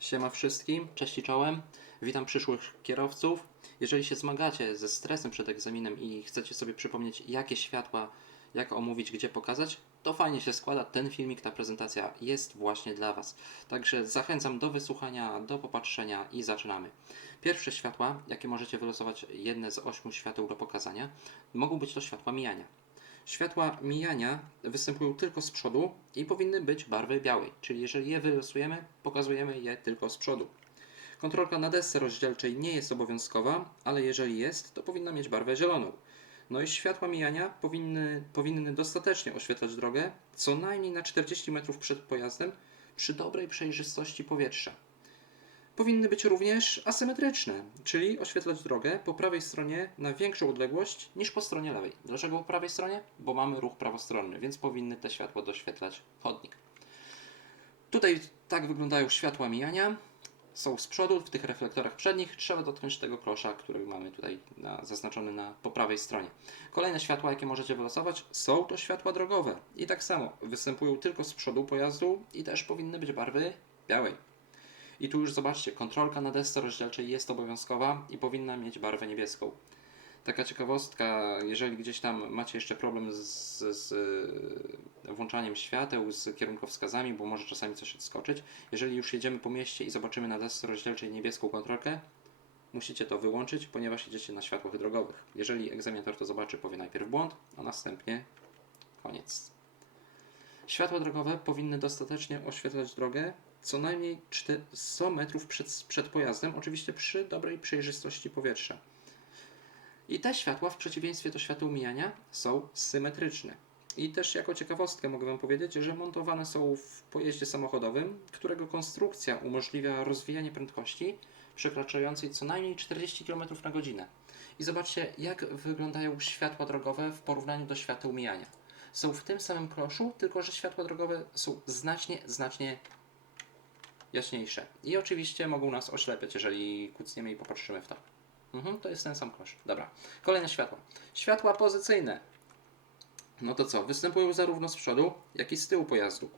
Siema wszystkim, cześć i czołem. Witam przyszłych kierowców. Jeżeli się zmagacie ze stresem przed egzaminem i chcecie sobie przypomnieć, jakie światła, jak omówić, gdzie pokazać, to fajnie się składa. Ten filmik, ta prezentacja jest właśnie dla Was. Także zachęcam do wysłuchania, do popatrzenia i zaczynamy. Pierwsze światła, jakie możecie wylosować, jedne z ośmiu świateł do pokazania, mogą być to światła mijania. Światła mijania występują tylko z przodu i powinny być barwy białej, czyli jeżeli je wylosujemy, pokazujemy je tylko z przodu. Kontrolka na desce rozdzielczej nie jest obowiązkowa, ale jeżeli jest, to powinna mieć barwę zieloną. No i światła mijania powinny, powinny dostatecznie oświetlać drogę, co najmniej na 40 metrów przed pojazdem, przy dobrej przejrzystości powietrza. Powinny być również asymetryczne, czyli oświetlać drogę po prawej stronie na większą odległość niż po stronie lewej. Dlaczego po prawej stronie? Bo mamy ruch prawostronny, więc powinny te światła doświetlać chodnik. Tutaj tak wyglądają światła mijania. Są z przodu, w tych reflektorach przednich. Trzeba dotknąć tego klosza, który mamy tutaj na, zaznaczony na, po prawej stronie. Kolejne światła, jakie możecie wylosować, są to światła drogowe. I tak samo występują tylko z przodu pojazdu i też powinny być barwy białej. I tu już zobaczcie, kontrolka na desce rozdzielczej jest obowiązkowa i powinna mieć barwę niebieską. Taka ciekawostka, jeżeli gdzieś tam macie jeszcze problem z, z e, włączaniem świateł, z kierunkowskazami, bo może czasami coś odskoczyć, jeżeli już jedziemy po mieście i zobaczymy na desce rozdzielczej niebieską kontrolkę, musicie to wyłączyć, ponieważ jedziecie na światłach drogowych. Jeżeli egzaminator to zobaczy, powie najpierw błąd, a następnie koniec. Światła drogowe powinny dostatecznie oświetlać drogę co najmniej 100 metrów przed, przed pojazdem, oczywiście przy dobrej przejrzystości powietrza. I te światła, w przeciwieństwie do świateł mijania, są symetryczne. I też jako ciekawostkę mogę Wam powiedzieć, że montowane są w pojeździe samochodowym, którego konstrukcja umożliwia rozwijanie prędkości przekraczającej co najmniej 40 km na godzinę. I zobaczcie, jak wyglądają światła drogowe w porównaniu do świateł mijania. Są w tym samym kloszu, tylko że światła drogowe są znacznie, znacznie jaśniejsze. I oczywiście mogą nas oślepiać, jeżeli kucniemy i popatrzymy w to. Mhm, to jest ten sam klosz. Dobra. Kolejne światła. Światła pozycyjne. No to co? Występują zarówno z przodu, jak i z tyłu pojazdu.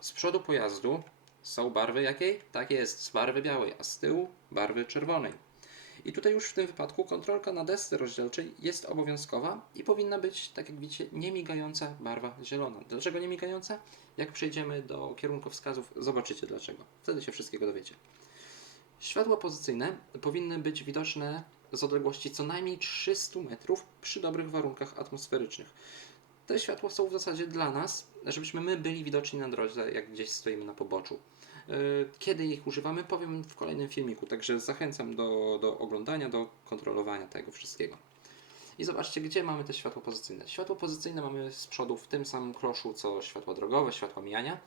Z przodu pojazdu są barwy jakiej? Tak jest, z barwy białej, a z tyłu barwy czerwonej. I tutaj już w tym wypadku kontrolka na desce rozdzielczej jest obowiązkowa i powinna być, tak jak widzicie, niemigająca barwa zielona. Dlaczego niemigająca? Jak przejdziemy do kierunkowskazów, zobaczycie dlaczego. Wtedy się wszystkiego dowiecie. Światła pozycyjne powinny być widoczne z odległości co najmniej 300 metrów przy dobrych warunkach atmosferycznych. Te światła są w zasadzie dla nas, żebyśmy my byli widoczni na drodze, jak gdzieś stoimy na poboczu. Yy, Kiedy ich używamy, powiem w kolejnym filmiku, także zachęcam do, do oglądania, do kontrolowania tego wszystkiego. I zobaczcie, gdzie mamy te światła pozycyjne. Światło pozycyjne mamy z przodu w tym samym kloszu, co światła drogowe, światła mijania,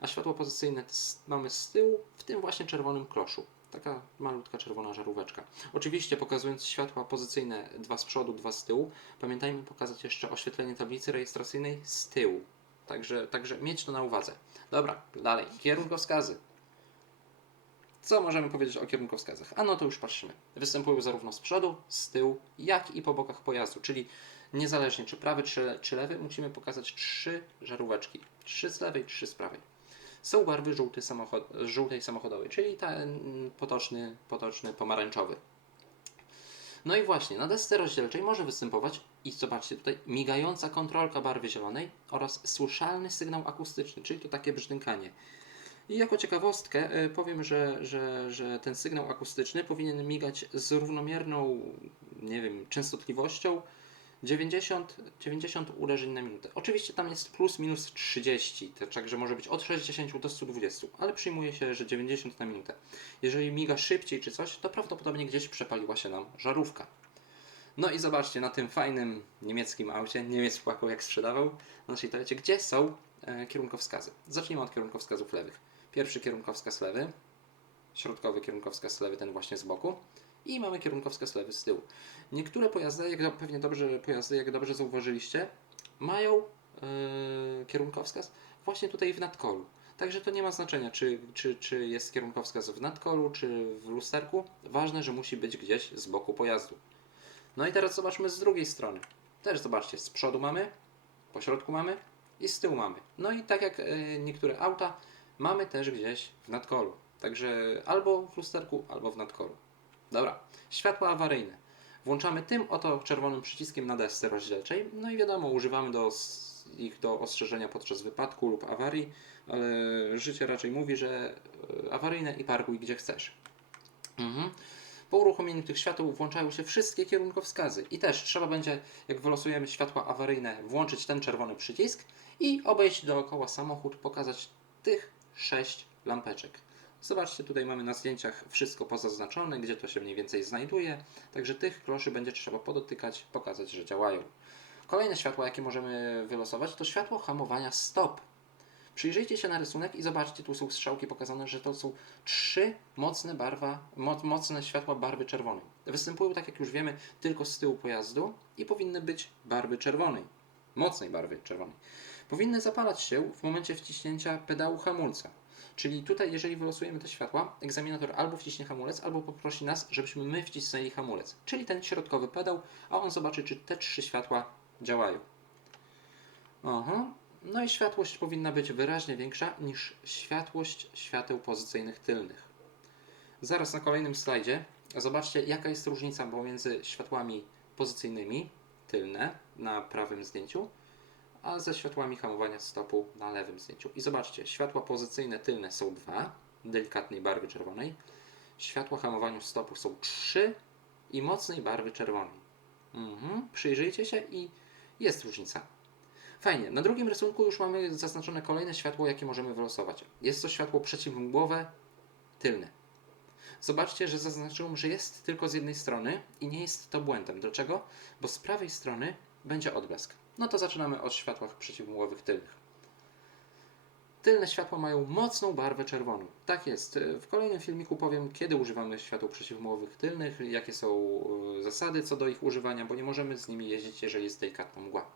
a światło pozycyjne mamy z tyłu w tym właśnie czerwonym kloszu. Taka malutka czerwona żaróweczka. Oczywiście pokazując światła pozycyjne, dwa z przodu, dwa z tyłu, pamiętajmy pokazać jeszcze oświetlenie tablicy rejestracyjnej z tyłu. Także, także mieć to na uwadze. Dobra, dalej. Kierunkowskazy. Co możemy powiedzieć o kierunkowskazach? A no to już patrzymy. Występują zarówno z przodu, z tyłu, jak i po bokach pojazdu, czyli niezależnie czy prawy, czy, czy lewy, musimy pokazać trzy żaróweczki. Trzy z lewej, trzy z prawej. Są barwy żółty samochod, żółtej samochodowej, czyli ten potoczny, potoczny pomarańczowy. No i właśnie, na desce rozdzielczej może występować, i zobaczcie tutaj, migająca kontrolka barwy zielonej oraz słyszalny sygnał akustyczny, czyli to takie brzdękanie. I jako ciekawostkę y, powiem, że, że, że ten sygnał akustyczny powinien migać z równomierną, nie wiem, częstotliwością 90, 90 uderzeń na minutę. Oczywiście tam jest plus minus 30, to także może być od 60 do 120, ale przyjmuje się, że 90 na minutę. Jeżeli miga szybciej czy coś, to prawdopodobnie gdzieś przepaliła się nam żarówka. No i zobaczcie, na tym fajnym niemieckim aucie, Niemiec płakał jak sprzedawał, na naszej Toyocie, gdzie są e, kierunkowskazy. Zacznijmy od kierunkowskazów lewych. Pierwszy kierunkowskaz lewy, środkowy kierunkowskaz lewy, ten właśnie z boku i mamy kierunkowskaz lewy z tyłu. Niektóre pojazdy, jak do- pewnie dobrze, pojazdy, jak dobrze zauważyliście, mają e, kierunkowskaz właśnie tutaj w nadkolu. Także to nie ma znaczenia, czy, czy, czy jest kierunkowskaz w nadkolu, czy w lusterku. Ważne, że musi być gdzieś z boku pojazdu. No i teraz zobaczmy z drugiej strony. Też zobaczcie, z przodu mamy, po środku mamy i z tyłu mamy. No i tak jak e, niektóre auta, mamy też gdzieś w nadkolu. Także albo w lusterku, albo w nadkoru. Dobra, światła awaryjne. Włączamy tym oto czerwonym przyciskiem na desce rozdzielczej. No i wiadomo, używamy do, ich do ostrzeżenia podczas wypadku lub awarii, ale życie raczej mówi, że e, awaryjne i parkuj gdzie chcesz. Mhm. Po uruchomieniu tych świateł włączają się wszystkie kierunkowskazy i też trzeba będzie, jak wylosujemy światła awaryjne, włączyć ten czerwony przycisk i obejść dookoła samochód, pokazać tych sześć lampeczek. Zobaczcie, tutaj mamy na zdjęciach wszystko pozaznaczone, gdzie to się mniej więcej znajduje, także tych kloszy będzie trzeba podotykać, pokazać, że działają. Kolejne światła, jakie możemy wylosować, to światło hamowania stop. Przyjrzyjcie się na rysunek i zobaczcie, tu są strzałki pokazane, że to są trzy mocne, barwa, mo, mocne światła barwy czerwonej. Występują, tak jak już wiemy, tylko z tyłu pojazdu i powinny być barwy czerwonej, mocnej barwy czerwonej. Powinny zapalać się w momencie wciśnięcia pedału hamulca. Czyli tutaj, jeżeli wylosujemy te światła, egzaminator albo wciśnie hamulec, albo poprosi nas, żebyśmy my wcisnęli hamulec, czyli ten środkowy pedał, a on zobaczy, czy te trzy światła działają. Aha. No i światłość powinna być wyraźnie większa niż światłość świateł pozycyjnych tylnych. Zaraz na kolejnym slajdzie zobaczcie, jaka jest różnica pomiędzy światłami pozycyjnymi tylne na prawym zdjęciu, a ze światłami hamowania stopu na lewym zdjęciu. I zobaczcie, światła pozycyjne tylne są dwa, delikatnej barwy czerwonej, światła hamowania stopu są trzy i mocnej barwy czerwonej. Mhm. Przyjrzyjcie się i jest różnica. Fajnie. Na drugim rysunku już mamy zaznaczone kolejne światło, jakie możemy wylosować. Jest to światło przeciwmgłowe tylne. Zobaczcie, że zaznaczyłem, że jest tylko z jednej strony i nie jest to błędem. Dlaczego? Bo z prawej strony będzie odblask. No to zaczynamy od światłach przeciwmgłowych tylnych. Tylne światła mają mocną barwę czerwoną. Tak jest. W kolejnym filmiku powiem, kiedy używamy świateł przeciwmgłowych tylnych, jakie są e, zasady co do ich używania, bo nie możemy z nimi jeździć, jeżeli jest delikatna mgła.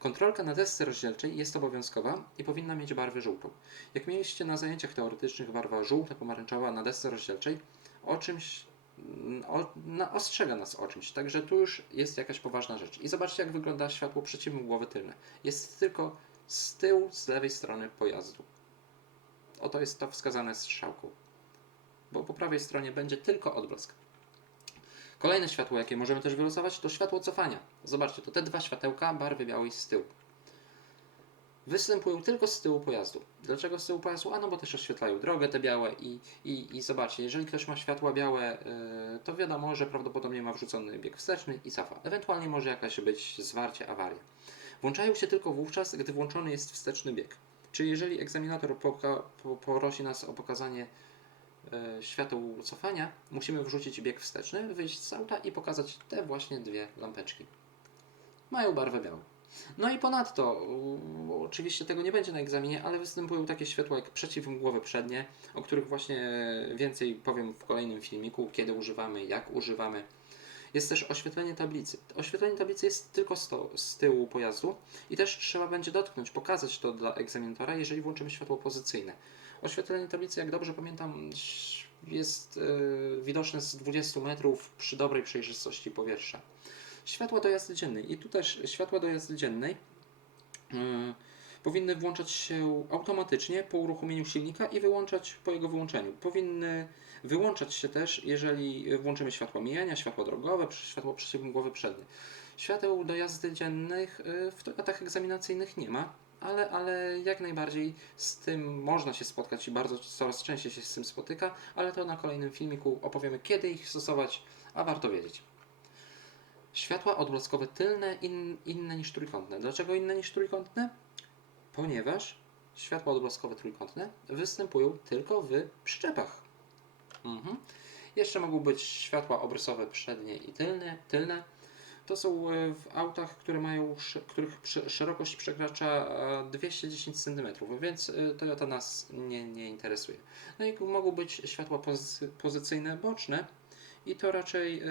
Kontrolka na desce rozdzielczej jest obowiązkowa i powinna mieć barwę żółtą. Jak mieliście na zajęciach teoretycznych barwa żółta, pomarańczowa na desce rozdzielczej, o czymś o, na, ostrzega nas o czymś, także tu już jest jakaś poważna rzecz. I zobaczcie, jak wygląda światło przeciwmgłowe tylne. Jest tylko z tyłu, z lewej strony pojazdu. Oto jest to wskazane strzałką. Bo po prawej stronie będzie tylko odblask. Kolejne światło, jakie możemy też wylosować, to światło cofania. Zobaczcie, to te dwa światełka barwy białej z tyłu. Występują tylko z tyłu pojazdu. Dlaczego z tyłu pojazdu? A no bo też oświetlają drogę te białe i, i, i zobaczcie, jeżeli ktoś ma światła białe, yy, to wiadomo, że prawdopodobnie ma wrzucony bieg wsteczny i cofa. Ewentualnie może jakaś być zwarcie, awaria. Włączają się tylko wówczas, gdy włączony jest wsteczny bieg. Czyli jeżeli egzaminator poka- po, prosi nas o pokazanie e, świateł cofania, musimy wrzucić bieg wsteczny, wyjść z auta i pokazać te właśnie dwie lampeczki. Mają barwę białą. No i ponadto, oczywiście tego nie będzie na egzaminie, ale występują takie światła jak przeciwmgłowe przednie, o których właśnie więcej powiem w kolejnym filmiku, kiedy używamy, jak używamy. Jest też oświetlenie tablicy. Oświetlenie tablicy jest tylko z, tyłu pojazdu i też trzeba będzie dotknąć, pokazać to dla egzaminatora, jeżeli włączymy światło pozycyjne. Oświetlenie tablicy, jak dobrze pamiętam, jest e, widoczne z 20 metrów przy dobrej przejrzystości powietrza. Światła do jazdy dziennej. I tu też światła do jazdy dziennej e, powinny włączać się automatycznie po uruchomieniu silnika i wyłączać po jego wyłączeniu. Powinny wyłączać się też, jeżeli włączymy światła mijania, światło drogowe, światło przeciwmgłowe przednie. Świateł do jazdy dziennych y, w toaletach egzaminacyjnych nie ma, ale, ale jak najbardziej z tym można się spotkać i bardzo coraz częściej się z tym spotyka, ale to na kolejnym filmiku opowiemy, kiedy ich stosować, a warto wiedzieć. Światła odblaskowe tylne in, inne niż trójkątne. Dlaczego inne niż trójkątne? Ponieważ światła odblaskowe trójkątne występują tylko w przyczepach. Mhm. Jeszcze mogą być światła obrysowe przednie i tylne. tylne. To są e, w autach, które mają, których szerokość przekracza e, 210 cm, więc e, Toyota nas nie, nie interesuje. No i mogą być światła pozy- pozycyjne boczne i to raczej e,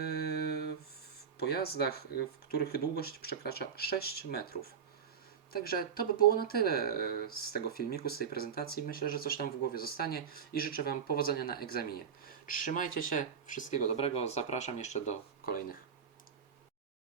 w pojazdach, e, w których długość przekracza 6 metrów. Także to by było na tyle e, z tego filmiku, z tej prezentacji. Myślę, że coś tam w głowie zostanie i życzę Wam powodzenia na egzaminie. Trzymajcie się, wszystkiego dobrego. Zapraszam jeszcze do kolejnych